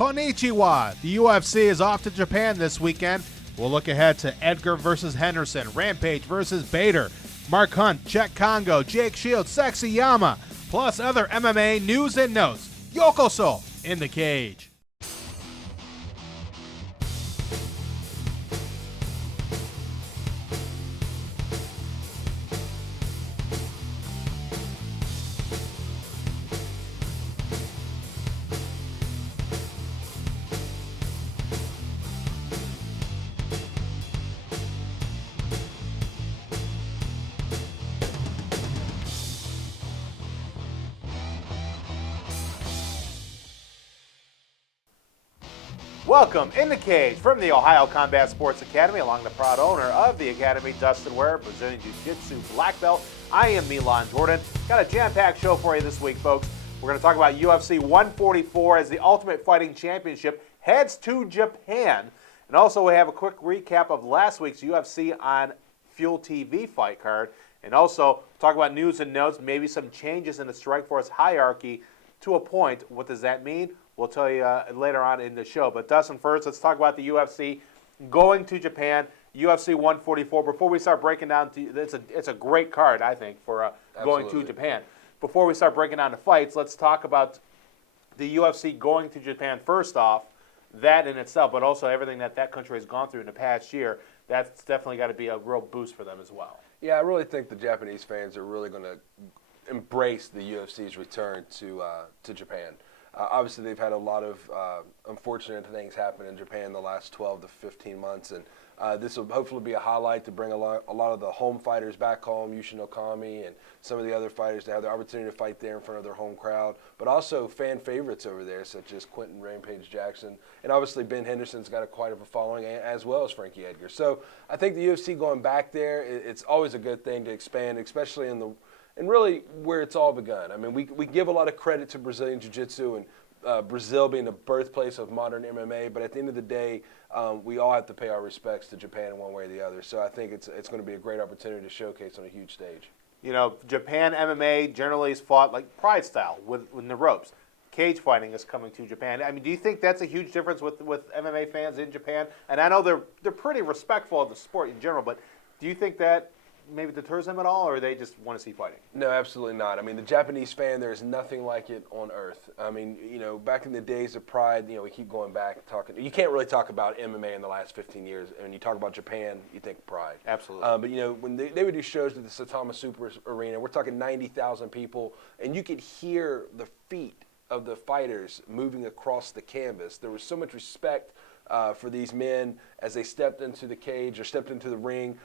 Konnichiwa! The UFC is off to Japan this weekend. We'll look ahead to Edgar versus Henderson, Rampage versus Bader, Mark Hunt, Czech Congo, Jake Shields, Sexy Yama, plus other MMA news and notes. Yokoso in the cage. Welcome in the cage from the Ohio Combat Sports Academy, along the proud owner of the Academy, Dustin Ware, Brazilian Jiu-Jitsu black belt. I am Milan Jordan. Got a jam-packed show for you this week, folks. We're going to talk about UFC 144 as the Ultimate Fighting Championship heads to Japan. And also we have a quick recap of last week's UFC on Fuel TV fight card. And also talk about news and notes, maybe some changes in the Strikeforce hierarchy to a point. What does that mean? We'll tell you later on in the show. But Dustin, first, let's talk about the UFC going to Japan, UFC 144. Before we start breaking down, it's a great card, I think, for going to Japan. Before we start breaking down the fights, let's talk about the UFC going to Japan first off, that in itself, but also everything that country has gone through in the past year. That's definitely got to be a real boost for them as well. Yeah, I really think the Japanese fans are really going to embrace the UFC's return to Japan. Obviously, they've had a lot of unfortunate things happen in Japan the last 12 to 15 months, and this will hopefully be a highlight to bring a lot of the home fighters back home, Yushin Okami and some of the other fighters to have the opportunity to fight there in front of their home crowd, but also fan favorites over there, such as Quentin Rampage Jackson, and obviously Ben Henderson's got quite a following, as well as Frankie Edgar. So I think the UFC going back there, it's always a good thing to expand, especially and really where it's all begun. I mean, we give a lot of credit to Brazilian Jiu-Jitsu and Brazil being the birthplace of modern MMA, but at the end of the day, we all have to pay our respects to Japan in one way or the other. So I think it's going to be a great opportunity to showcase on a huge stage. You know, Japan MMA generally is fought like pride style with the ropes. Cage fighting is coming to Japan. I mean, do you think that's a huge difference with MMA fans in Japan? And I know they're pretty respectful of the sport in general, but do you think that maybe deters them at all, or they just want to see fighting? No, absolutely not. I mean, the Japanese fan, there's nothing like it on earth. I mean, back in the days of Pride, we keep going back talking. You can't really talk about MMA in the last 15 years. When you talk about Japan, you think Pride. Absolutely. But when they would do shows at the Saitama Super Arena, we're talking 90,000 people, and you could hear the feet of the fighters moving across the canvas. There was so much respect for these men as they stepped into the cage or stepped into the ring.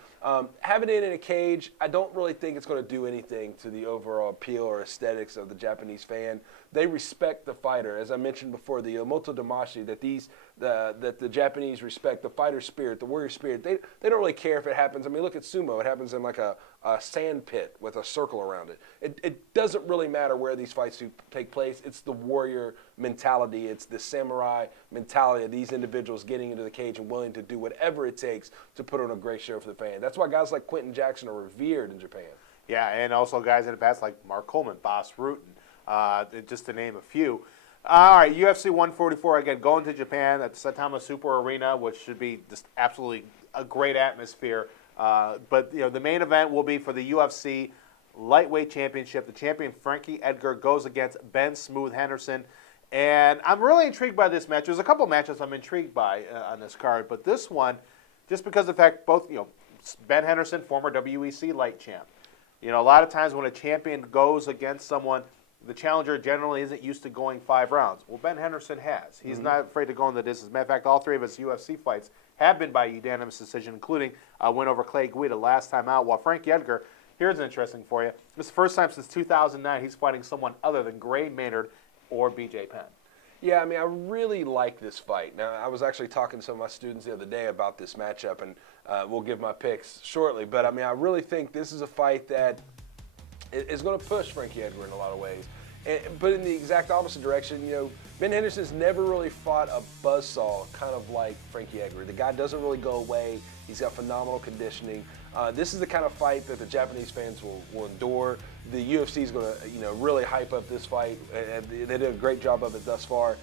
Having it in a cage, I don't really think it's going to do anything to the overall appeal or aesthetics of the Japanese fan. They respect the fighter. As I mentioned before, the Omoto Damashi, that the Japanese respect, the fighter spirit, the warrior spirit. They don't really care if it happens. I mean, look at sumo. It happens in like a sand pit with a circle around it. It doesn't really matter where these fights take place. It's the warrior mentality. It's the samurai mentality of these individuals getting into the cage and willing to do whatever it takes to put on a great show for the fan. That's why guys like Quentin Jackson are revered in Japan. Yeah, and also guys in the past like Mark Coleman, Bas Rutten, just to name a few. All right, UFC 144, again, going to Japan at the Saitama Super Arena, which should be just absolutely a great atmosphere. But the main event will be for the UFC Lightweight Championship. The champion, Frankie Edgar, goes against Ben Smooth Henderson. And I'm really intrigued by this match. There's a couple matches I'm intrigued by on this card, but this one, just because of the fact both, Ben Henderson, former WEC light champ. A lot of times when a champion goes against someone, the challenger generally isn't used to going 5 rounds. Well, Ben Henderson has. He's not afraid to go in the distance. As a matter of fact, all 3 of his UFC fights have been by unanimous decision, including a win over Clay Guida last time out. While Frankie Edgar, here's interesting for you. This is the first time since 2009 he's fighting someone other than Gray Maynard or BJ Penn. Yeah, I mean, I really like this fight. Now, I was actually talking to some of my students the other day about this matchup, and we'll give my picks shortly. But, I mean, I really think this is a fight that is going to push Frankie Edgar in a lot of ways. But in the exact opposite direction, Ben Henderson's never really fought a buzzsaw kind of like Frankie Edgar. The guy doesn't really go away. He's got phenomenal conditioning. This is the kind of fight that the Japanese fans will endure. The UFC is going to, really hype up this fight, and they did a great job of it thus far.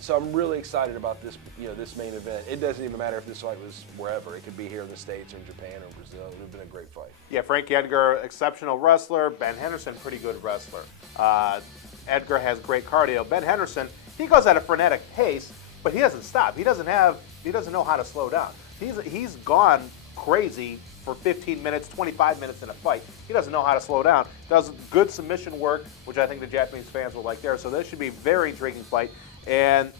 So I'm really excited about this, this main event. It doesn't even matter if this fight was wherever. It could be here in the States or in Japan or Brazil. It would have been a great fight. Yeah, Frankie Edgar, exceptional wrestler. Ben Henderson, pretty good wrestler. Edgar has great cardio. Ben Henderson, he goes at a frenetic pace, but he doesn't stop. He doesn't know how to slow down. He's gone crazy for 15 minutes, 25 minutes in a fight. He doesn't know how to slow down. Does good submission work, which I think the Japanese fans will like there. So this should be a very intriguing fight. And,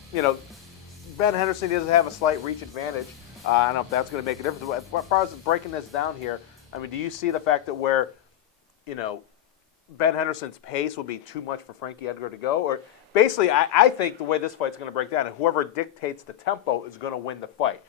Ben Henderson doesn't have a slight reach advantage. I don't know if that's going to make a difference. But as far as breaking this down here, I mean, do you see the fact that where, Ben Henderson's pace will be too much for Frankie Edgar to go? Or basically, I think the way this fight's going to break down, and whoever dictates the tempo is going to win the fight.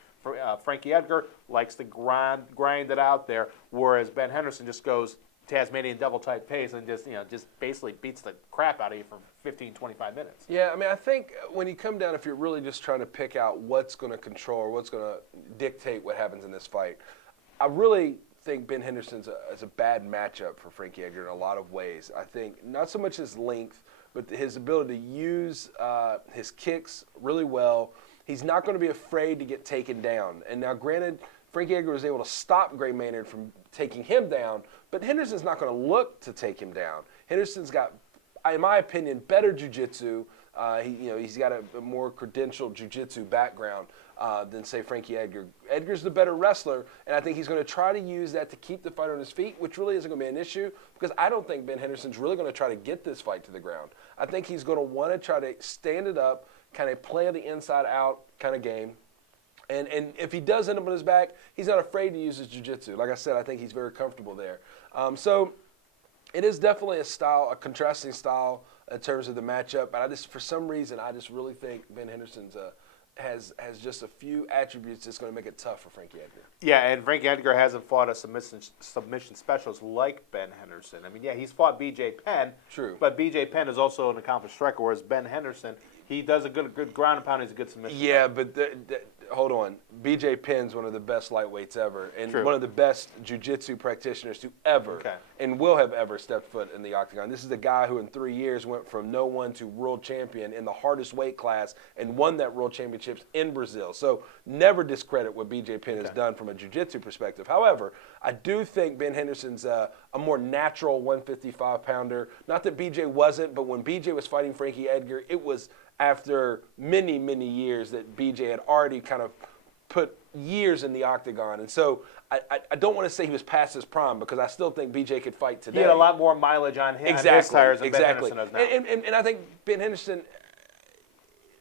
Frankie Edgar likes to grind it out there, whereas Ben Henderson just goes Tasmanian devil type pace and just basically beats the crap out of you for 15, 25 minutes. Yeah, I mean, I think when you come down, if you're really just trying to pick out what's going to control or what's going to dictate what happens in this fight, I really think Ben Henderson's is a bad matchup for Frankie Edgar in a lot of ways. I think not so much his length, but his ability to use his kicks really well. He's not going to be afraid to get taken down. And now, granted, Frankie Edgar was able to stop Gray Maynard from taking him down, but Henderson's not going to look to take him down. Henderson's got, in my opinion, better jiu-jitsu. He's got a more credentialed jiu-jitsu background than, say, Frankie Edgar. Edgar's the better wrestler, and I think he's going to try to use that to keep the fight on his feet, which really isn't going to be an issue because I don't think Ben Henderson's really going to try to get this fight to the ground. I think he's going to want to try to stand it up, kind of play the inside-out kind of game. And if he does end up on his back, he's not afraid to use his jiu-jitsu. Like I said, I think he's very comfortable there. So it is definitely a contrasting style in terms of the matchup. But for some reason, I just really think Ben Henderson's has just a few attributes that's going to make it tough for Frankie Edgar. Yeah, and Frankie Edgar hasn't fought a submission specialist like Ben Henderson. I mean, yeah, he's fought B.J. Penn. True. But B.J. Penn is also an accomplished striker, whereas Ben Henderson, he does a good ground and pound. He's a good submission. Yeah, but hold on. B.J. Penn's one of the best lightweights ever and True. one of the best jiu-jitsu practitioners to ever and will have ever stepped foot in the Octagon. This is a guy who in 3 years went from no one to world champion in the hardest weight class and won that world championships in Brazil. So never discredit what B.J. Penn has done from a jiu-jitsu perspective. However, I do think Ben Henderson's a more natural 155-pounder. Not that B.J. wasn't, but when B.J. was fighting Frankie Edgar, it was after many, many years that BJ had already kind of put years in the Octagon. And so I don't want to say he was past his prime because I still think BJ could fight today. He had a lot more mileage on him, on his tires than Ben Henderson does now. And I think Ben Henderson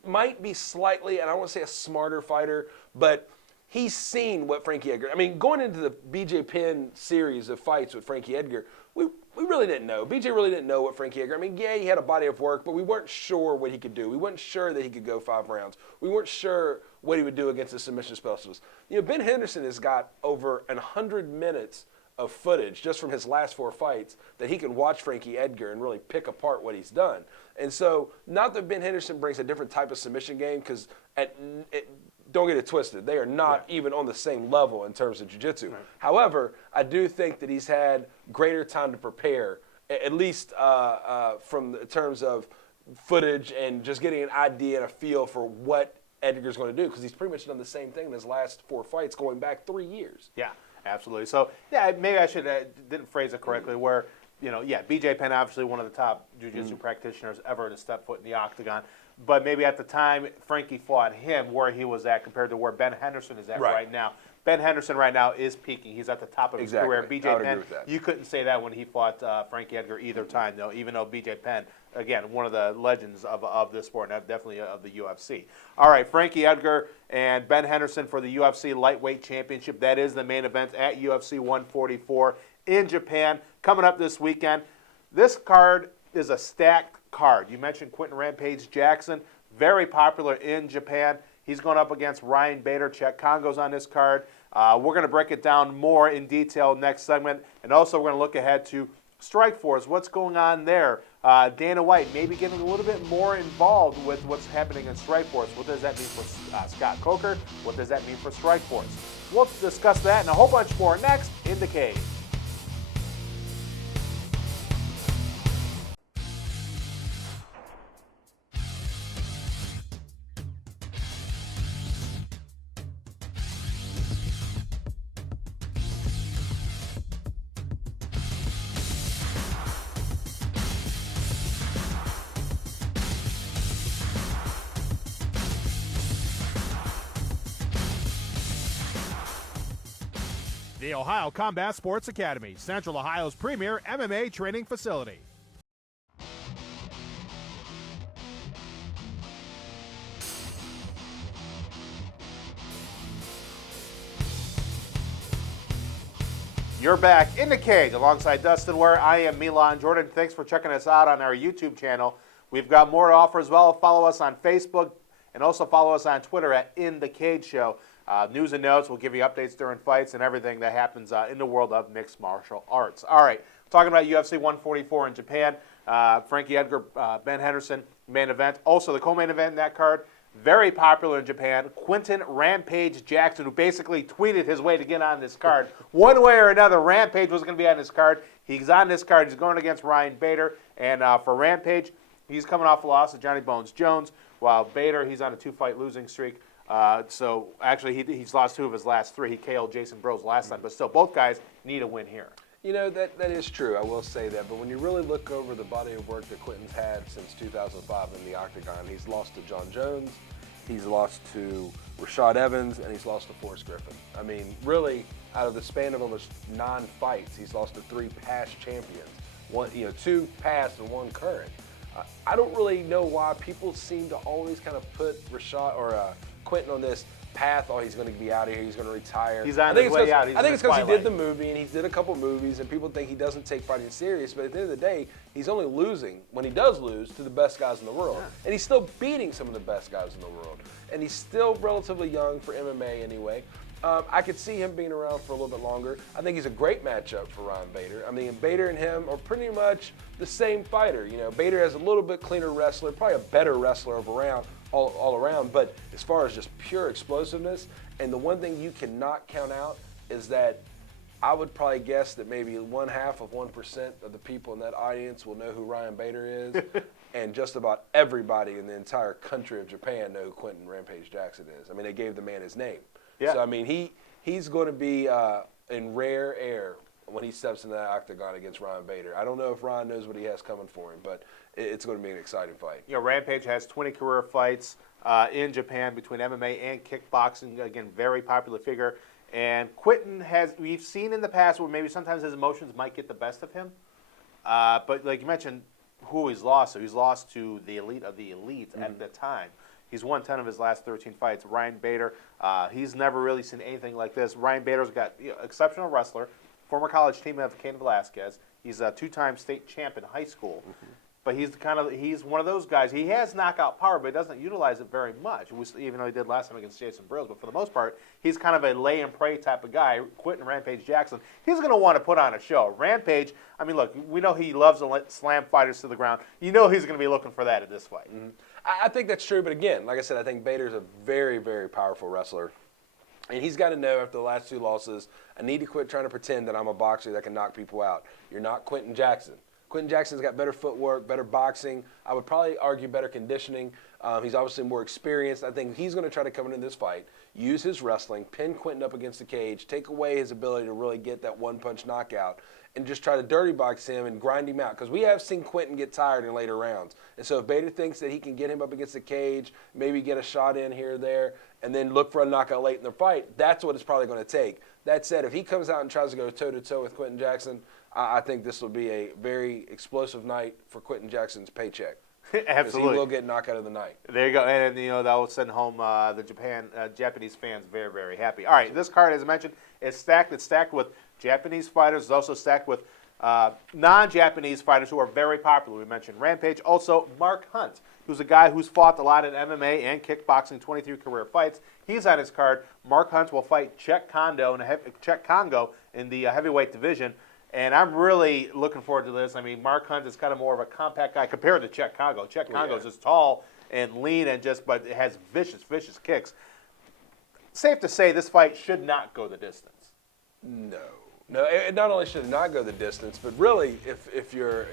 might be slightly, and I don't want to say a smarter fighter, but he's seen what Frankie Edgar, I mean, going into the BJ Penn series of fights with Frankie Edgar, we really didn't know. BJ really didn't know what Frankie Edgar, I mean, yeah, he had a body of work, but we weren't sure what he could do. We weren't sure that he could go 5 rounds. We weren't sure what he would do against the submission specialist. Ben Henderson has got over 100 minutes of footage just from his last 4 fights that he can watch Frankie Edgar and really pick apart what he's done. And so, not that Ben Henderson brings a different type of submission game, because don't get it twisted. They are not even on the same level in terms of jiu-jitsu. Right. However, I do think that he's had greater time to prepare, at least from the terms of footage and just getting an idea and a feel for what Edgar's going to do, because he's pretty much done the same thing in his last 4 fights going back 3 years. Yeah, absolutely. So, yeah, maybe I didn't phrase it correctly where, B.J. Penn, obviously one of the top jiu-jitsu practitioners ever to step foot in the Octagon. But maybe at the time Frankie fought him, where he was at compared to where Ben Henderson is at right now. Ben Henderson right now is peaking. He's at the top of his career. B.J. Penn, you couldn't say that when he fought Frankie Edgar either time, though, even though B.J. Penn, again, one of the legends of this sport, and definitely of the UFC. All right, Frankie Edgar and Ben Henderson for the UFC Lightweight Championship. That is the main event at UFC 144 in Japan, coming up this weekend. This card is a stacked card. You mentioned Quentin Rampage Jackson, very popular in Japan. He's going up against Ryan Bader. Czech Congo's on this card. We're going to break it down more in detail next segment. And also we're going to look ahead to Strikeforce. What's going on there? Dana White maybe getting a little bit more involved with what's happening in Strikeforce. What does that mean for Scott Coker? What does that mean for Strikeforce? We'll discuss that and a whole bunch more next in the Cage. The Ohio Combat Sports Academy, Central Ohio's premier MMA training facility. You're back in the Cage alongside Dustin Ware. I am Milan Jordan. Thanks for checking us out on our YouTube channel. We've got more to offer as well. Follow us on Facebook and also follow us on Twitter at In the Cage Show. News and notes. We'll give you updates during fights and everything that happens in the world of mixed martial arts. All right, talking about UFC 144 in Japan. Frankie Edgar, Ben Henderson, main event. Also, the co-main event in that card, very popular in Japan. Quinton Rampage Jackson, who basically tweeted his way to get on this card. One way or another, Rampage was going to be on this card. He's on this card. He's going against Ryan Bader. And for Rampage, he's coming off a loss to Johnny Bones Jones, while Bader, he's on a 2-fight losing streak. So actually, he's lost 2 of his last 3. He KO'd Jason Brose last time, but still, both guys need a win here. You know, that is true. I will say that. But when you really look over the body of work that Quinton's had since 2005 in the Octagon, he's lost to John Jones, he's lost to Rashad Evans, and he's lost to Forrest Griffin. I mean, really, out of the span of almost 9 fights, he's lost to 3 past champions. 2 past and 1 current. I don't really know why people seem to always kind of put Rashad or Quinton on this path. Oh, he's going to be out of here. He's going to retire. He's on his way out. I think it's because he did the movie and he did a couple movies, and people think he doesn't take fighting serious. But at the end of the day, he's only losing when he does lose to the best guys in the world, and he's still beating some of the best guys in the world. And he's still relatively young for MMA anyway. I could see him being around for a little bit longer. I think he's a great matchup for Ryan Bader. I mean, Bader and him are pretty much the same fighter. You know, Bader has a little bit cleaner wrestler, probably a better wrestler all around. But as far as just pure explosiveness, and the one thing you cannot count out is that I would probably guess that maybe 0.5% of the people in that audience will know who Ryan Bader is, and just about everybody in the entire country of Japan know who Quinton Rampage Jackson is. I mean, they gave the man his name. Yeah. So, I mean, he's going to be in rare air when he steps into that octagon against Ryan Bader. I don't know if Ryan knows what he has coming for him, but it's going to be an exciting fight. You know, Rampage has 20 career fights in Japan between MMA and kickboxing. Again, very popular figure. And Quinton we've seen in the past where maybe sometimes his emotions might get the best of him. But like you mentioned, who he's lost to. He's lost to the elite of the elite at the time. He's won 10 of his last 13 fights. Ryan Bader, he's never really seen anything like this. Ryan Bader's got exceptional wrestler, former college teammate of Cain Velasquez. He's a 2-time state champ in high school. But he's one of those guys. He has knockout power, but he doesn't utilize it very much, even though he did last time against Jason Brose. But for the most part, he's kind of a lay and pray type of guy. Quinton Rampage Jackson, he's going to want to put on a show. Rampage, I mean, look, we know he loves to slam fighters to the ground. You know he's going to be looking for that at this fight. I think that's true, but again, like I said, I think Bader's a very, very powerful wrestler. And he's got to know after the last 2 losses, I need to quit trying to pretend that I'm a boxer that can knock people out. You're not Quinton Jackson. Quinton Jackson's got better footwork, better boxing. I would probably argue better conditioning. He's obviously more experienced. I think he's going to try to come into this fight, use his wrestling, pin Quinton up against the cage, take away his ability to really get that one-punch knockout, and just try to dirty box him and grind him out. Because we have seen Quinton get tired in later rounds. And so if Bader thinks that he can get him up against the cage, maybe get a shot in here or there, and then look for a knockout late in the fight, that's what it's probably going to take. That said, if he comes out and tries to go toe-to-toe with Quinton Jackson, I think this will be a very explosive night for Quinton Jackson's paycheck. Absolutely. He will get knockout of the night. There you go. And, that will send home the Japanese fans very, very happy. All right, this card, as I mentioned, is stacked. It's stacked with Japanese fighters. It's also stacked with non-Japanese fighters who are very popular. We mentioned Rampage. Also, Mark Hunt, who's a guy who's fought a lot in MMA and kickboxing, 23 career fights. He's on his card. Mark Hunt will fight Czech Congo in the heavyweight division. And I'm really looking forward to this. I mean, Mark Hunt is kind of more of a compact guy compared to Chet Congo. Chet Congo is just tall and lean but it has vicious kicks. Safe to say this fight should not go the distance. No, it not only should it not go the distance, but really, if you're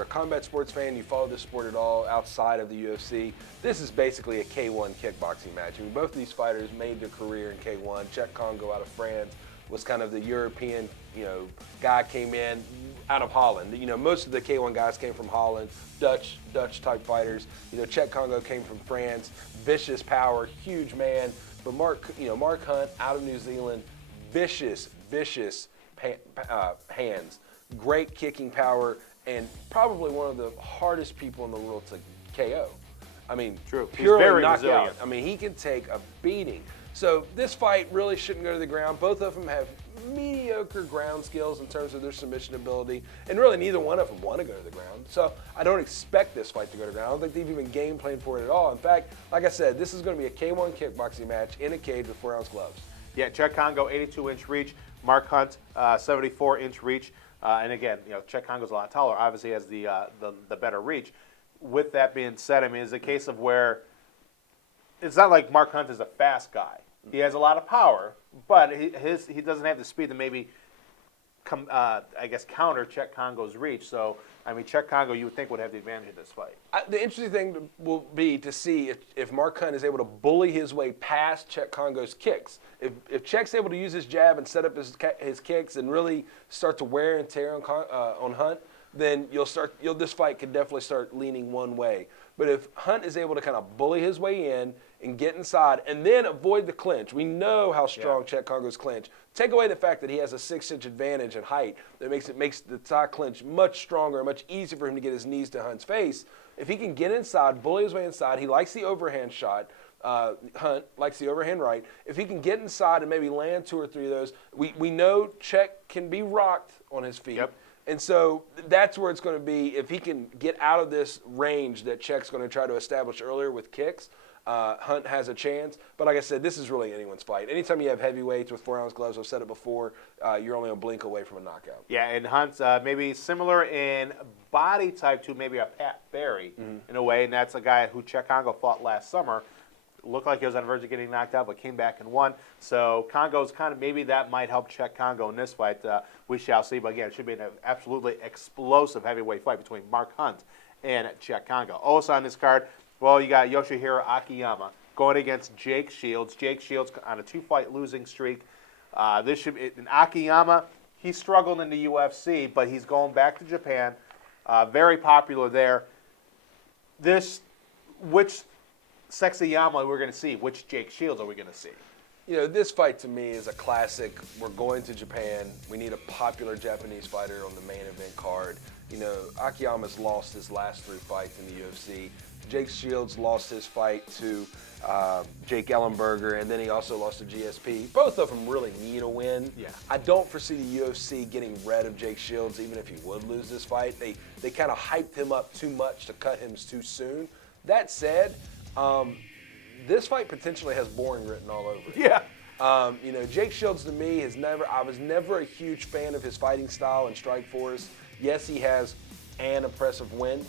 a combat sports fan, you follow this sport at all outside of the UFC, this is basically a K1 kickboxing match. I mean, both of these fighters made their career in K1. Chet Congo out of France was kind of the European, guy came in out of Holland. Most of the K1 guys came from Holland, Dutch type fighters. Chet Congo came from France, vicious power, huge man. But Mark Hunt out of New Zealand, vicious hands, great kicking power, and probably one of the hardest people in the world to KO. I mean, true. Purely He's very knockout. resilient. I mean, he can take a beating. So this fight really shouldn't go to the ground. Both of them have mediocre ground skills in terms of their submission ability, and really neither one of them want to go to the ground. So I don't expect this fight to go to the ground. I don't think they've even game planned for it at all. In fact, like I said, this is going to be a K1 kickboxing match in a cage with 4-ounce gloves. Yeah, Chet Congo, 82-inch reach. Mark Hunt, 74-inch reach. And again, Chet Congo's a lot taller. Obviously, has the better reach. With that being said, I mean, it's a case of where it's not like Mark Hunt is a fast guy. He has a lot of power, but he doesn't have the speed to maybe counter Chet Congo's reach. So, I mean, Chet Congo, you would think, would have the advantage in this fight. The interesting thing will be to see if Mark Hunt is able to bully his way past Chet Congo's kicks. If Chet's able to use his jab and set up his kicks and really start to wear and tear on Hunt, then this fight could definitely start leaning one way. But if Hunt is able to kind of bully his way in and get inside and then avoid the clinch, we know how strong Chet Congo's clinch. Take away the fact that he has a 6-inch advantage in height that makes the tie clinch much stronger, much easier for him to get his knees to Hunt's face. If he can get inside, bully his way inside, he likes the overhand shot. Hunt likes the overhand right. If he can get inside and maybe land 2 or 3 of those, we know Chet can be rocked on his feet. Yep. And so that's where it's going to be. If he can get out of this range that Chet's going to try to establish earlier with kicks, Hunt has a chance. But like I said, this is really anyone's fight. Anytime you have heavyweights with 4-ounce gloves, I've said it before, you're only a blink away from a knockout. Yeah, and Hunt's maybe similar in body type to maybe a Pat Barry in a way, and that's a guy who Chet Congo fought last summer. Looked like he was on the verge of getting knocked out, but came back and won. So Congo's kind of, maybe that might help Chet Congo in this fight. We shall see. But again, it should be an absolutely explosive heavyweight fight between Mark Hunt and Chet Congo. Also on this card, well, you got Yoshihiro Akiyama going against Jake Shields. Jake Shields on a 2-fight losing streak. This should be, and Akiyama, he struggled in the UFC, but he's going back to Japan. Very popular there. Which Sexyama we're going to see? Which Jake Shields are we going to see? This fight to me is a classic. We're going to Japan. We need a popular Japanese fighter on the main event card. Akiyama's lost his last 3 fights in the UFC. Jake Shields lost his fight to Jake Ellenberger, and then he also lost to GSP. Both of them really need a win. Yeah. I don't foresee the UFC getting rid of Jake Shields, even if he would lose this fight. They kind of hyped him up too much to cut him too soon. That said, this fight potentially has boring written all over it. Yeah. Jake Shields to me I was never a huge fan of his fighting style and strike force. Yes, he has an impressive win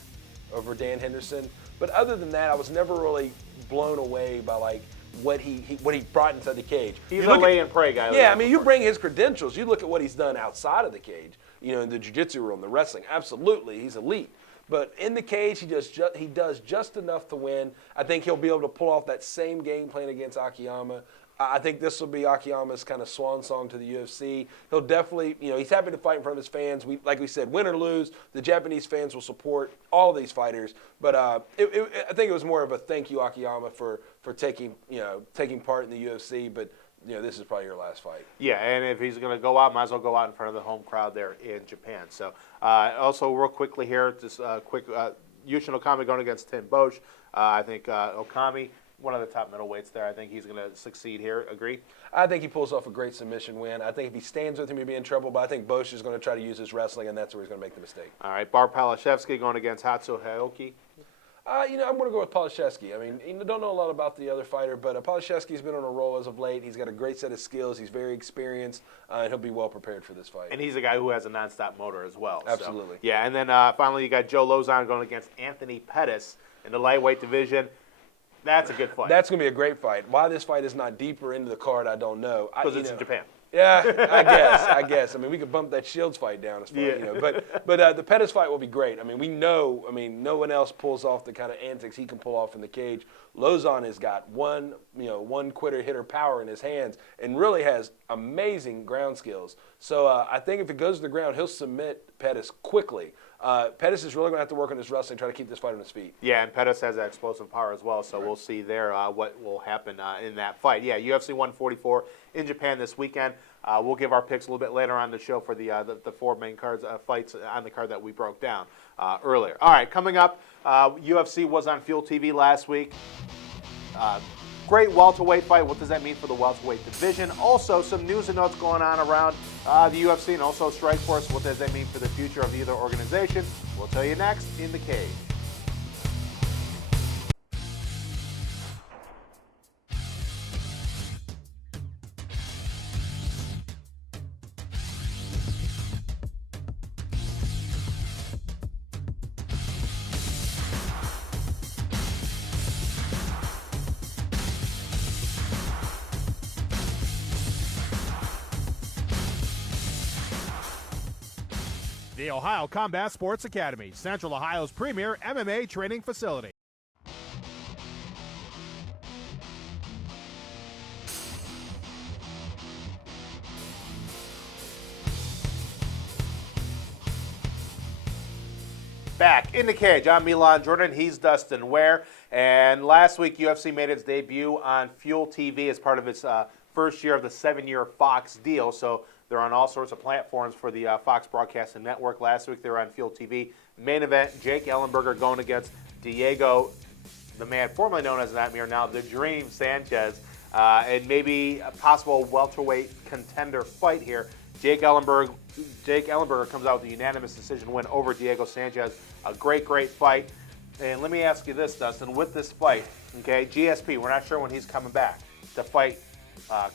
over Dan Henderson, but other than that, I was never really blown away by what he brought into the cage. He's a lay and pray guy. Yeah, I mean, you bring his credentials. You look at what he's done outside of the cage. In the jiu-jitsu room, the wrestling. Absolutely, he's elite. But in the cage, he does just enough to win. I think he'll be able to pull off that same game plan against Akiyama. I think this will be Akiyama's kind of swan song to the UFC. He'll definitely, he's happy to fight in front of his fans. Like we said, win or lose, the Japanese fans will support all these fighters. But I think it was more of a thank you, Akiyama, for taking part in the UFC. But this is probably your last fight. Yeah, and if he's going to go out, might as well go out in front of the home crowd there in Japan. So, also real quickly here, just quick, Yushin Okami going against Tim Bosch. I think Okami, one of the top middleweights there. I think he's going to succeed here. Agree? I think he pulls off a great submission win. I think if he stands with him, he'll be in trouble. But I think Bosch is going to try to use his wrestling, and that's where he's going to make the mistake. All right, Bar Palashevsky going against Hatsu Haoki. I'm going to go with Polishevsky. I mean, don't know a lot about the other fighter, but Polishevsky's been on a roll as of late. He's got a great set of skills. He's very experienced, and he'll be well prepared for this fight. And he's a guy who has a nonstop motor as well. Absolutely. So, yeah, and then finally you got Joe Lozon going against Anthony Pettis in the lightweight division. That's a good fight. That's going to be a great fight. Why this fight is not deeper into the card, I don't know. Because it's in Japan. Yeah, I guess. I mean, we could bump that Shields fight down as far, But the Pettis fight will be great. I mean, we know. I mean, no one else pulls off the kind of antics he can pull off in the cage. Lozon has got one quitter hitter power in his hands, and really has amazing ground skills. So I think if it goes to the ground, he'll submit Pettis quickly. Pettis is really going to have to work on his wrestling, try to keep this fight on his feet. Yeah, and Pettis has that explosive power as well, so we'll see there what will happen in that fight. Yeah, UFC 144 in Japan this weekend. We'll give our picks a little bit later on the show for the four main cards fights on the card that we broke down earlier. All right, coming up, UFC was on Fuel TV last week. Great welterweight fight. What does that mean for the welterweight division? Also, some news and notes going on around the UFC and also Strikeforce. What does that mean for the future of either organization? We'll tell you next in the cage. The Ohio Combat Sports Academy, Central Ohio's premier MMA training facility. Back in the cage, I'm Milan Jordan, he's Dustin Ware, and last week UFC made its debut on Fuel TV as part of its first year of the 7-year Fox deal, so they're on all sorts of platforms for the Fox Broadcasting Network. Last week they were on Fuel TV. Main event, Jake Ellenberger going against Diego, the man formerly known as Nightmare, now the Dream Sanchez, and maybe a possible welterweight contender fight here. Jake Ellenberger comes out with a unanimous decision win over Diego Sanchez. A great fight. And let me ask you this, Dustin. With this fight, okay, GSP, we're not sure when he's coming back to fight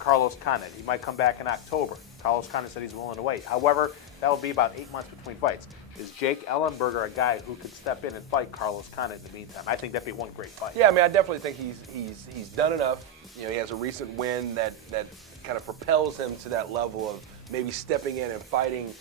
Carlos Condit. He might come back in October. Carlos Condit said he's willing to wait. However, that will be about 8 months between fights. Is Jake Ellenberger a guy who could step in and fight Carlos Condit in the meantime? I think that'd be one great fight. Yeah, I mean, I definitely think he's done enough. He has a recent win that kind of propels him to that level of maybe stepping in and fighting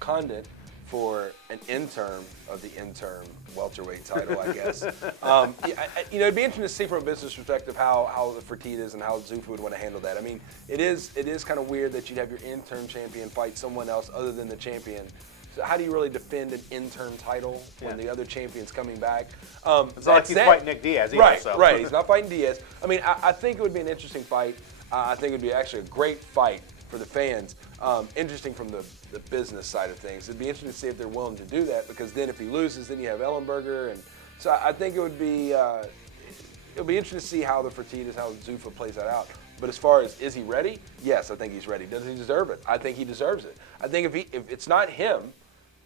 Condit for an interim of the interim welterweight title, I guess. It'd be interesting to see from a business perspective how the Fertitas and how Zuffa would want to handle that. I mean, it is kind of weird that you'd have your interim champion fight someone else other than the champion. So how do you really defend an interim title when the other champion's coming back? It's not like he's fighting Nick Diaz either. Right. He's not fighting Diaz. I mean, I think it would be an interesting fight. I think it would be actually a great fight for the fans. Interesting from the business side of things. It'd be interesting to see if they're willing to do that, because then if he loses, then you have Ellenberger, and so I think it would be it'll be interesting to see how the Fertitas, how Zuffa plays that out. But as far as is he ready? Yes, I think he's ready. Does he deserve it? I think he deserves it. I think if it's not him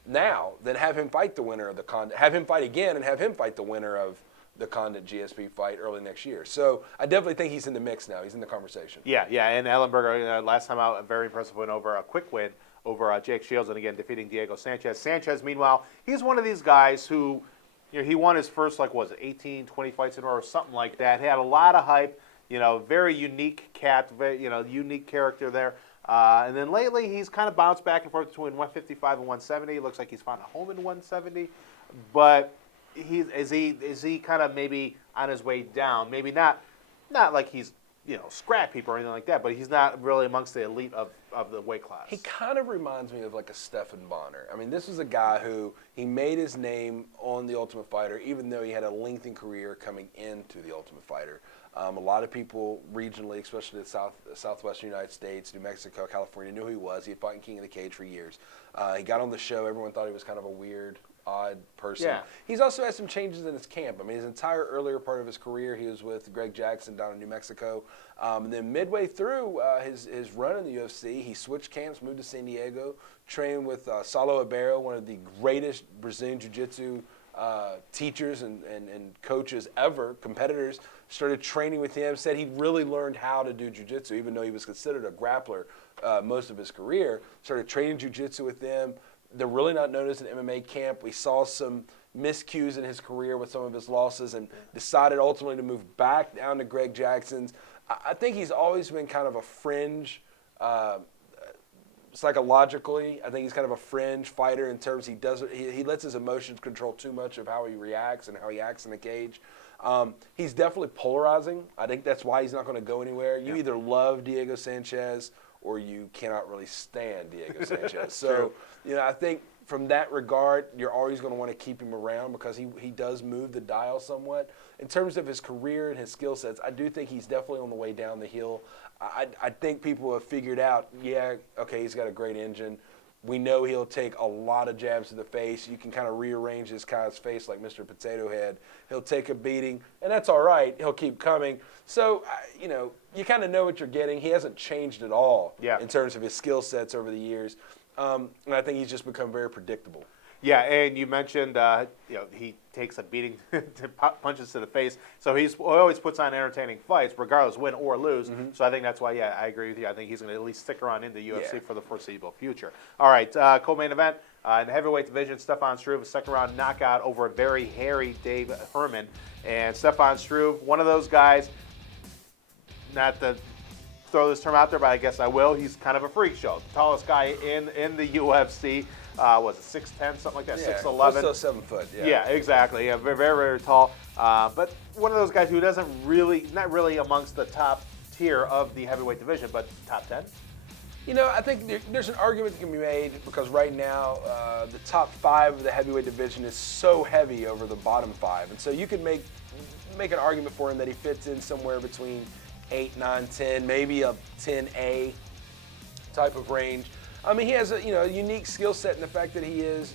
now, then have him fight the winner of the Condit. Have him fight again, and have him fight the winner of the Condit GSP fight early next year. So I definitely think he's in the mix now. He's in the conversation. Yeah, and Ellenberger, last time out, a very impressive win over a quick win over Jake Shields, and again defeating Diego Sanchez. Sanchez, meanwhile, he's one of these guys who, he won his first 18, 20 fights in a row or something like that. He had a lot of hype. Very unique cat, very unique character there. And then lately, he's kind of bounced back and forth between 155 and 170. It looks like he's found a home in 170, but is he kind of maybe on his way down? Maybe not like he's scrap heap or anything like that, but he's not really amongst the elite of the weight class. He kind of reminds me of like a Stephan Bonner. I mean, this is a guy who he made his name on The Ultimate Fighter, even though he had a lengthy career coming into The Ultimate Fighter. A lot of people regionally, especially the southwestern United States, New Mexico, California, knew who he was. He had fought in King of the Cage for years. He got on the show. Everyone thought he was kind of a weird, odd person. Yeah. He's also had some changes in his camp. I mean, his entire earlier part of his career, he was with Greg Jackson down in New Mexico. And then midway through his run in the UFC, he switched camps, moved to San Diego, trained with Saulo Ribeiro, one of the greatest Brazilian Jiu-Jitsu teachers and coaches ever, competitors, started training with him, said he really learned how to do jiu-jitsu, even though he was considered a grappler most of his career. Started training jiu-jitsu with them. They're really not known as an MMA camp. We saw some miscues in his career with some of his losses and decided ultimately to move back down to Greg Jackson's. I think he's always been kind of a fringe psychologically. I think he's kind of a fringe fighter in terms he lets his emotions control too much of how he reacts and how he acts in the cage. He's definitely polarizing. I think that's why he's not going to go anywhere. You either love Diego Sanchez or you cannot really stand Diego Sanchez. So, I think from that regard, you're always going to want to keep him around because he does move the dial somewhat. In terms of his career and his skill sets, I do think he's definitely on the way down the hill. I think people have figured out, he's got a great engine. We know he'll take a lot of jabs to the face. You can kind of rearrange this guy's face like Mr. Potato Head. He'll take a beating, and that's all right. He'll keep coming. So, you kind of know what you're getting. He hasn't changed at all in terms of his skill sets over the years. And I think he's just become very predictable. Yeah, and you mentioned he takes a beating to punches to the face, so he always puts on entertaining fights, regardless win or lose. Mm-hmm. So I think that's why, I agree with you. I think he's going to at least stick around in the UFC for the foreseeable future. All right, co-main event in the heavyweight division: Stefan Struve, a second-round knockout over a very hairy Dave Herman. And Stefan Struve, one of those guys. Not to throw this term out there, but I guess I will. He's kind of a freak show. The tallest guy in the UFC. Was it 6'10", something like that? 6'11". Close to 7 foot. Yeah, exactly. Yeah, very, very, very tall. But one of those guys who not really amongst the top tier of the heavyweight division, but top 10. I think there's an argument that can be made because right now the top 5 of the heavyweight division is so heavy over the bottom 5, and so you could make an argument for him that he fits in somewhere between 8, 9, 10, maybe a 10A type of range. I mean, he has a unique skill set in the fact that he is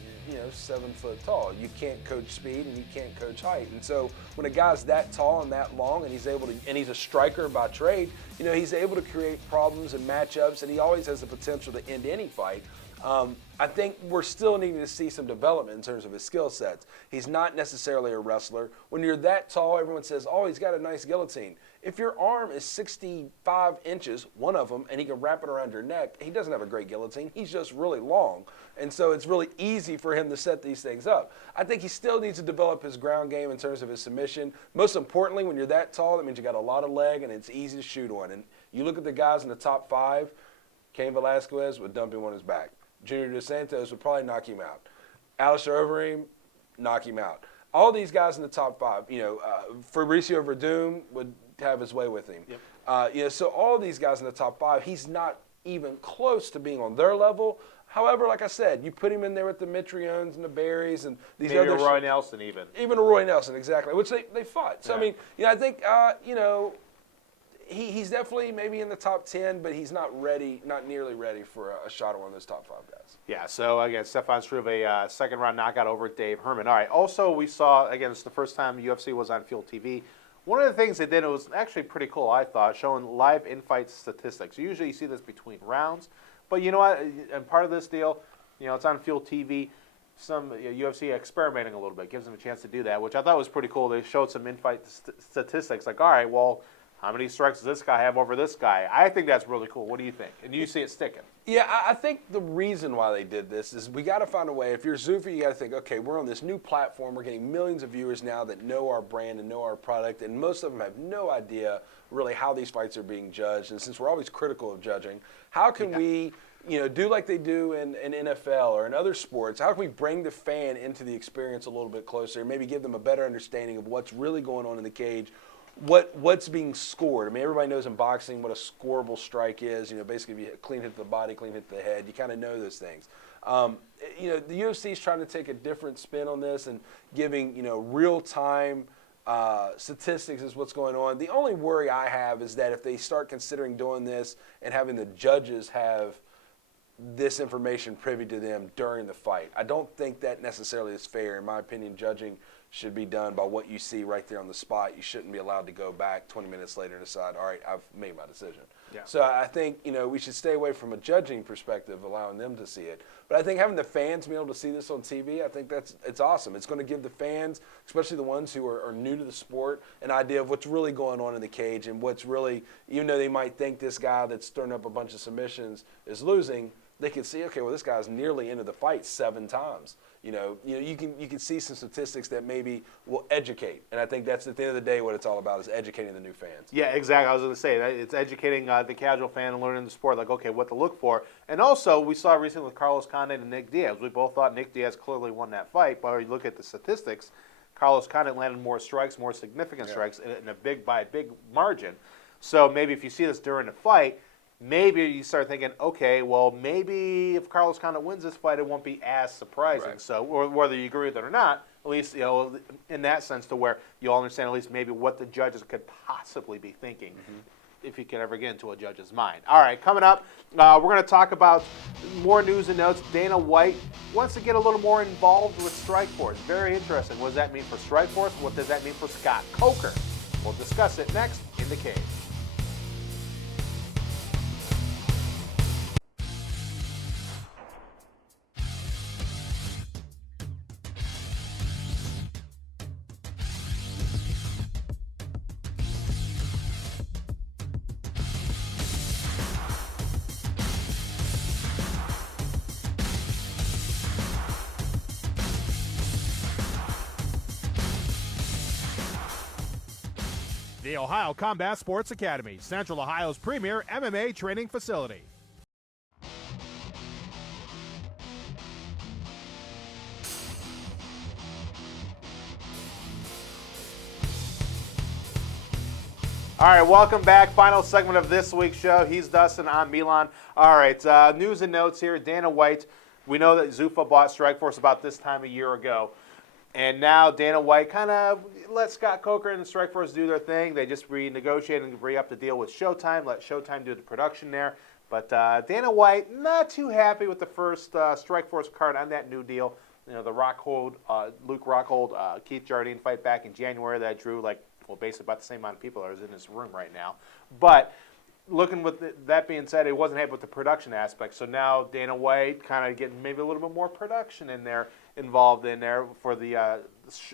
7 foot tall. You can't coach speed and you can't coach height, and so when a guy's that tall and that long, and he's a striker by trade, he's able to create problems and matchups, and he always has the potential to end any fight. I think we're still needing to see some development in terms of his skill sets. He's not necessarily a wrestler. When you're that tall, everyone says, "Oh, he's got a nice guillotine." If your arm is 65 inches, one of them, and he can wrap it around your neck, he doesn't have a great guillotine. He's just really long. And so it's really easy for him to set these things up. I think he still needs to develop his ground game in terms of his submission. Most importantly, when you're that tall, that means you got a lot of leg and it's easy to shoot on. And you look at the guys in the top 5, Cain Velasquez would dump him on his back. Junior Dos Santos would probably knock him out. Alistair Overeem, knock him out. All these guys in the top 5, Fabricio Verdum would have his way with him. Yep. So all of these guys in the top 5, he's not even close to being on their level. However, like I said, you put him in there with the Mitriones and the Berries and these maybe other Roy Nelson even a Roy Nelson, exactly, which they fought. So I mean, I think he's definitely maybe in the top 10, but he's not nearly ready for a shot at one of those top 5 guys. Yeah, so again, Stefan Struve, a second-round knockout over Dave Herman. All right, also we saw, again, it's the first time UFC was on Fuel TV. One of the things they did, it was actually pretty cool, I thought, showing live in-fight statistics. Usually you see this between rounds, but you know what, and part of this deal, it's on Fuel TV. Some UFC experimenting a little bit, gives them a chance to do that, which I thought was pretty cool. They showed some in-fight statistics, like, all right, well, how many strikes does this guy have over this guy? I think that's really cool. What do you think? And you see it sticking. Yeah, I think the reason why they did this is we got to find a way. If you're Zuffa, you got to think, okay, we're on this new platform. We're getting millions of viewers now that know our brand and know our product, and most of them have no idea really how these fights are being judged. And since we're always critical of judging, how can we do like they do in NFL or in other sports? How can we bring the fan into the experience a little bit closer and maybe give them a better understanding of what's really going on in the cage? What's being scored? I mean, everybody knows in boxing what a scoreable strike is. Basically, if you clean hit to the body, clean hit to the head, you kind of know those things. The UFC is trying to take a different spin on this and giving real-time statistics is what's going on. The only worry I have is that if they start considering doing this and having the judges have this information privy to them during the fight, I don't think that necessarily is fair. In my opinion, judging should be done by what you see right there on the spot. You shouldn't be allowed to go back 20 minutes later and decide, all right, I've made my decision. Yeah. So I think, we should stay away from a judging perspective, allowing them to see it. But I think having the fans be able to see this on TV, I think it's awesome. It's going to give the fans, especially the ones who are new to the sport, an idea of what's really going on in the cage and what's really, even though they might think this guy that's stirring up a bunch of submissions is losing, they can see, okay, well, this guy's nearly into the fight 7 times. You can see some statistics that maybe will educate, and I think that's at the end of the day what it's all about is educating the new fans. Yeah, exactly. I was going to say that it's educating the casual fan and learning the sport, like, okay, what to look for. And also, we saw recently with Carlos Condit and Nick Diaz. We both thought Nick Diaz clearly won that fight, but when you look at the statistics, Carlos Condit landed more strikes, more significant strikes, by a big margin. So maybe if you see this during the fight, maybe you start thinking, okay, well, maybe if Carlos Condit wins this fight, it won't be as surprising. Right. So, or whether you agree with it or not, at least, in that sense, to where you'll understand at least maybe what the judges could possibly be thinking, if you can ever get into a judge's mind. All right, coming up, we're going to talk about more news and notes. Dana White wants to get a little more involved with Strikeforce. Very interesting. What does that mean for Strikeforce? What does that mean for Scott Coker? We'll discuss it next in the cage. The Ohio Combat Sports Academy, Central Ohio's premier MMA training facility. All right, welcome back. Final segment of this week's show. He's Dustin, I'm Milan. All right, news and notes here. Dana White, we know that Zuffa bought Strikeforce about this time a year ago. And now Dana White kind of let Scott Coker and Strikeforce do their thing. They just renegotiated and re-upped the deal with Showtime, let Showtime do the production there. But Dana White, not too happy with the first Strikeforce card on that new deal. The Luke Rockhold, Keith Jardine fight back in January that drew basically about the same amount of people that is in this room right now. But looking with that being said, it wasn't happy with the production aspect. So now Dana White kind of getting maybe a little bit more production involved in there for the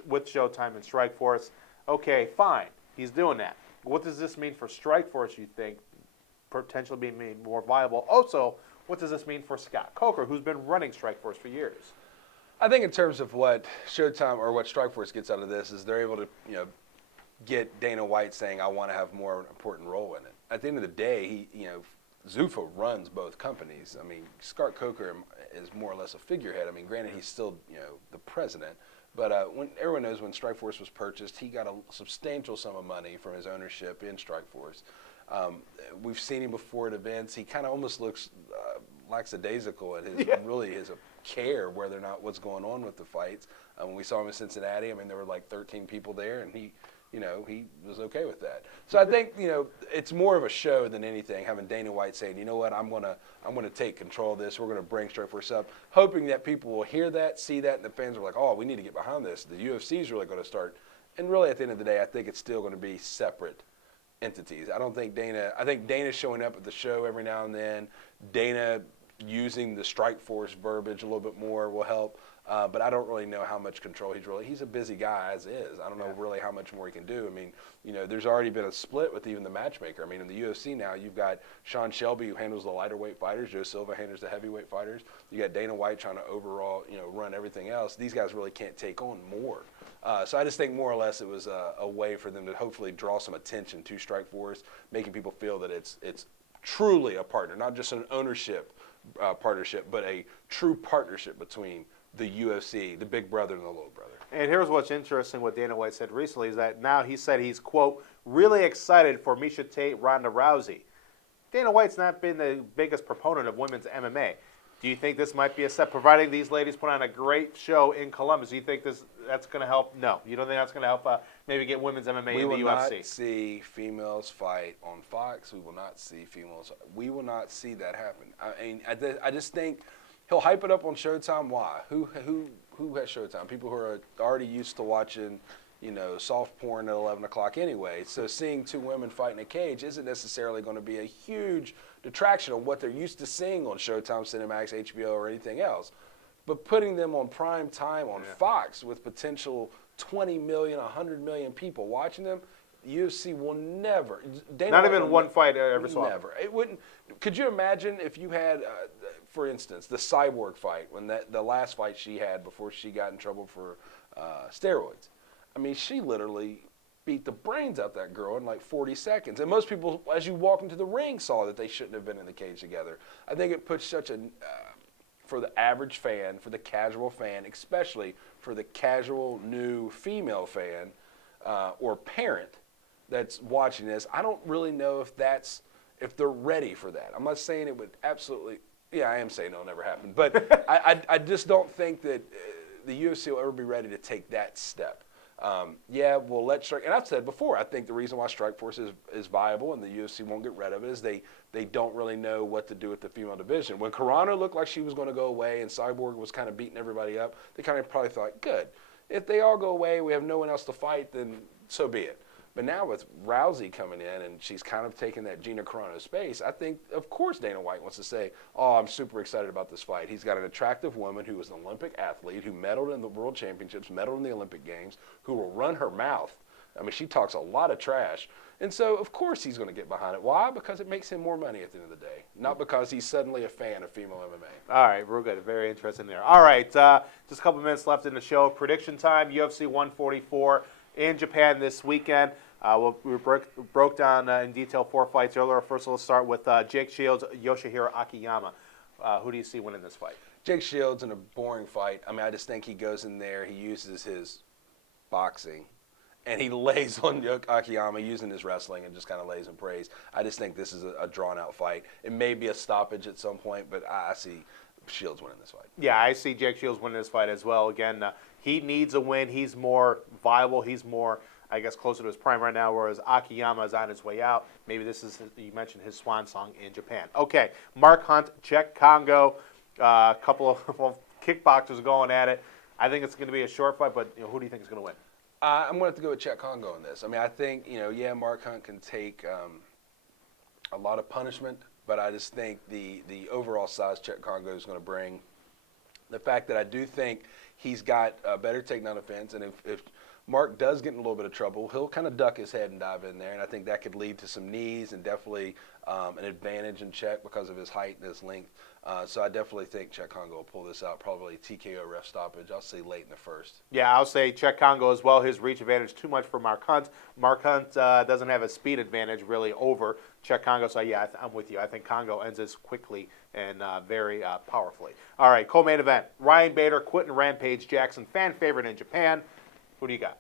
with Showtime and Strikeforce. Okay, fine, he's doing that. What does this mean for Strikeforce? You think potentially being made more viable? Also, what does this mean for Scott Coker, who's been running Strikeforce for years? I think in terms of what Showtime or what Strikeforce gets out of this is they're able to get Dana White saying, I want to have more important role in it. At the end of the day, Zuffa runs both companies. I mean, Scott Coker is more or less a figurehead. I mean, granted, he's still, the president. But when everyone knows when Strikeforce was purchased, he got a substantial sum of money from his ownership in Strikeforce. We've seen him before at events. He kind of almost looks lackadaisical at his care whether or not what's going on with the fights. When we saw him in Cincinnati, I mean, there were like 13 people there, and he was okay with that. So I think, it's more of a show than anything, having Dana White saying, you know what, I'm gonna take control of this. We're gonna bring Strikeforce up, hoping that people will hear that, see that, and the fans are like, oh, we need to get behind this. The UFC is really going to start. And really, at the end of the day, I think it's still going to be separate entities. I think Dana showing up at the show every now and then, Dana using the Strikeforce verbiage a little bit more will help. But I don't really know how much control he's a busy guy as is. I don't know really how much more he can do. I mean, there's already been a split with even the matchmaker. I mean, in the UFC now, you've got Sean Shelby who handles the lighter weight fighters. Joe Silva handles the heavyweight fighters. You got Dana White trying to overall, run everything else. These guys really can't take on more. So I just think more or less it was a way for them to hopefully draw some attention to Strikeforce, making people feel that it's truly a partner, not just an ownership partnership, but a true partnership between the UFC, the big brother and the little brother. And here's what's interesting, what Dana White said recently, is that now he said he's, quote, really excited for Miesha Tate, Ronda Rousey. Dana White's not been the biggest proponent of women's MMA. Do you think this might be a step, providing these ladies put on a great show in Columbus? Do you think that's going to help? No. You don't think that's going to help maybe get women's MMA in the UFC? We will not see females fight on Fox. We will not see females. We will not see that happen. I just think he'll hype it up on Showtime. Why? Who who has Showtime? People who are already used to watching, soft porn at 11 o'clock anyway. So seeing two women fight in a cage isn't necessarily going to be a huge detraction on what they're used to seeing on Showtime, Cinemax, HBO, or anything else. But putting them on prime time on Fox with potential 20 million, 100 million people watching them, the UFC will never. Not even one fight ever saw. Never. It wouldn't. Could you imagine if you had, for instance, the Cyborg fight, when the last fight she had before she got in trouble for steroids? I mean, she literally beat the brains out that girl in like 40 seconds. And most people, as you walk into the ring, saw that they shouldn't have been in the cage together. I think it puts such a for the average fan, for the casual fan, especially for the casual new female fan or parent that's watching this, I don't really know if they're ready for that. I'm not saying it would absolutely, I am saying it'll never happen, but I just don't think that the UFC will ever be ready to take that step. We'll let Strike, and I've said before, I think the reason why Strikeforce is viable and the UFC won't get rid of it is they don't really know what to do with the female division. When Carano looked like she was going to go away and Cyborg was kind of beating everybody up, they kind of probably thought, good, if they all go away, we have no one else to fight, then so be it. But now with Rousey coming in and she's kind of taking that Gina Carano space, I think, of course, Dana White wants to say, I'm super excited about this fight. He's got an attractive woman who is an Olympic athlete, who medaled in the World Championships, medaled in the Olympic Games, who will run her mouth. I mean, she talks a lot of trash. And so, of course, he's going to get behind it. Why? Because it makes him more money at the end of the day, not because he's suddenly a fan of female MMA. All right, real good. Very interesting there. All right, just a couple minutes left in the show. Prediction time, UFC 144 in Japan this weekend. We broke down in detail 4 fights earlier. First, let's start with Jake Shields, Yoshihiro Akiyama. Who do you see winning this fight? Jake Shields in a boring fight. I mean, I just think he goes in there, he uses his boxing, and he lays on Akiyama using his wrestling and just kind of lays in praise. I just think this is a drawn-out fight. It may be a stoppage at some point, but I see Shields winning this fight. Yeah, I see Jake Shields winning this fight as well. Again, he needs a win. He's more viable. He's more, I guess, closer to his prime right now, whereas Akiyama is on his way out. Maybe this is, you mentioned, his swan song in Japan. Okay, Mark Hunt, Czech Congo, a couple of kickboxers going at it. I think it's going to be a short fight, but who do you think is going to win? I'm going to have to go with Czech Congo on this. I mean, I think, Mark Hunt can take a lot of punishment, but I just think the overall size Czech Congo is going to bring. The fact that I do think he's got a better takedown defense, and if Mark does get in a little bit of trouble, he'll kind of duck his head and dive in there, and I think that could lead to some knees and definitely an advantage in Czech because of his height and his length. So I definitely think Czech Congo will pull this out, probably TKO ref stoppage. I'll say late in the first. Yeah, I'll say Czech Congo as well. His reach advantage too much for Mark Hunt. Mark Hunt doesn't have a speed advantage really over Czech Congo. So, yeah, I'm with you. I think Congo ends this quickly and very powerfully. All right, co-main event. Ryan Bader, Quentin Rampage Jackson, fan favorite in Japan. Who do you got?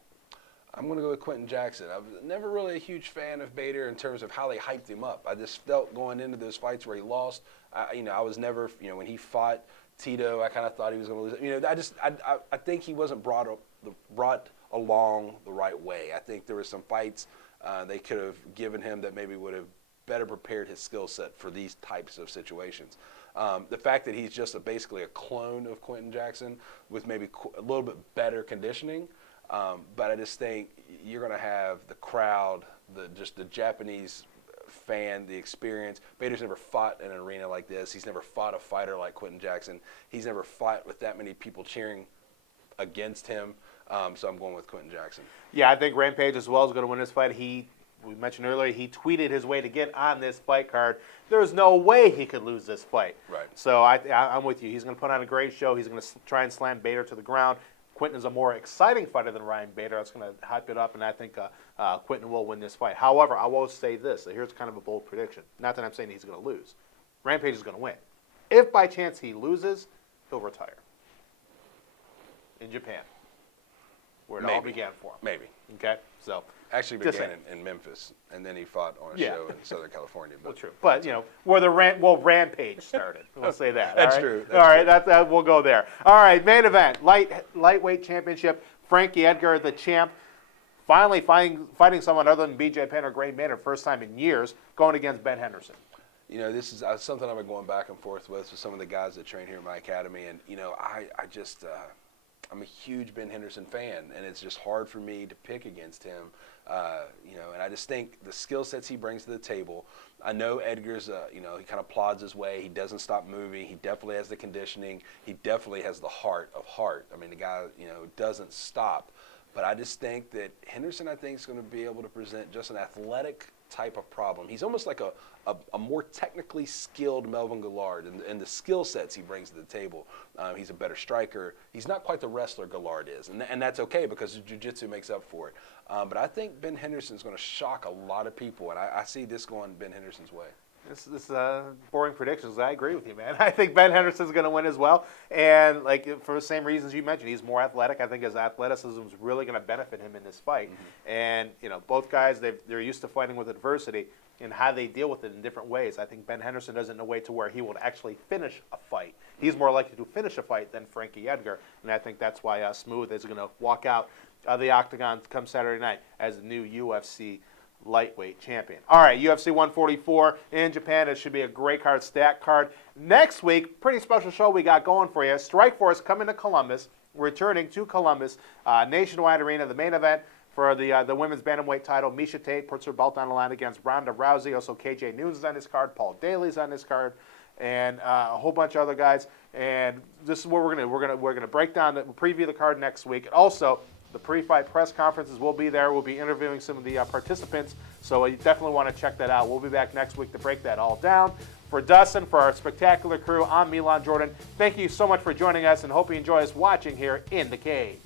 I'm going to go with Quentin Jackson. I was never really a huge fan of Bader in terms of how they hyped him up. I just felt going into those fights where he lost, I was never, when he fought Tito, I kind of thought he was going to lose. I think he wasn't brought along the right way. I think there were some fights they could have given him that maybe would have better prepared his skill set for these types of situations. The fact that he's just basically a clone of Quentin Jackson with maybe a little bit better conditioning, but I just think you're going to have the crowd, the Japanese fan, the experience. Bader's never fought in an arena like this. He's never fought a fighter like Quentin Jackson. He's never fought with that many people cheering against him. So I'm going with Quentin Jackson. Yeah, I think Rampage as well is going to win this fight. We mentioned earlier, he tweeted his way to get on this fight card. There's no way he could lose this fight. Right. So I'm with you. He's going to put on a great show. He's going to try and slam Bader to the ground. Quentin is a more exciting fighter than Ryan Bader. That's going to hype it up, and I think Quentin will win this fight. However, I will say this. Here's kind of a bold prediction. Not that I'm saying he's going to lose. Rampage is going to win. If by chance he loses, he'll retire in Japan, where it all began for him. Maybe. Okay? So actually began in Memphis, and then he fought on a show in Southern California. But. Well, true. But, where Rampage started. We'll say that. That's true. All right, we'll go there. All right, main event, lightweight championship. Frankie Edgar, the champ, finally fighting someone other than BJ Penn or Gray Maynard, first time in years, going against Ben Henderson. This is something I've been going back and forth with some of the guys that train here in my academy, and, I just I'm a huge Ben Henderson fan, and it's just hard for me to pick against him. And I just think the skill sets he brings to the table. I know Edgar's, he kind of plods his way. He doesn't stop moving. He definitely has the conditioning. He definitely has the heart of heart. I mean, the guy, doesn't stop. But I just think that Henderson, I think, is going to be able to present just an athletic type of problem. He's almost like a more technically skilled Melvin Guillard and the skill sets he brings to the table. He's a better striker. He's not quite the wrestler Guillard is, and that's okay because jiu-jitsu makes up for it. But I think Ben Henderson's going to shock a lot of people, and I see this going Ben Henderson's way. This boring predictions. I agree with you, man. I think Ben Henderson's going to win as well, and for the same reasons you mentioned, he's more athletic. I think his athleticism is really going to benefit him in this fight. Mm-hmm. And both guys they're used to fighting with adversity and how they deal with it in different ways. I think Ben Henderson does it in a way to where he will actually finish a fight. He's more likely to finish a fight than Frankie Edgar, and I think that's why Smooth is going to walk out of the Octagon come Saturday night as the new UFC lightweight champion. All right, UFC 144 in Japan. It should be a great card, stacked card. Next week, pretty special show we got going for you. Strikeforce coming to Columbus, returning to Columbus, Nationwide Arena, the main event for the women's bantamweight title. Miesha Tate puts her belt on the line against Ronda Rousey. Also, KJ Noons is on this card. Paul Daly's on this card, and a whole bunch of other guys. And this is what we're gonna break down, preview the card next week. And also, the pre-fight press conferences will be there. We'll be interviewing some of the participants, so you definitely want to check that out. We'll be back next week to break that all down. For Dustin, for our spectacular crew, I'm Milan Jordan. Thank you so much for joining us, and hope you enjoy us watching here in the cage.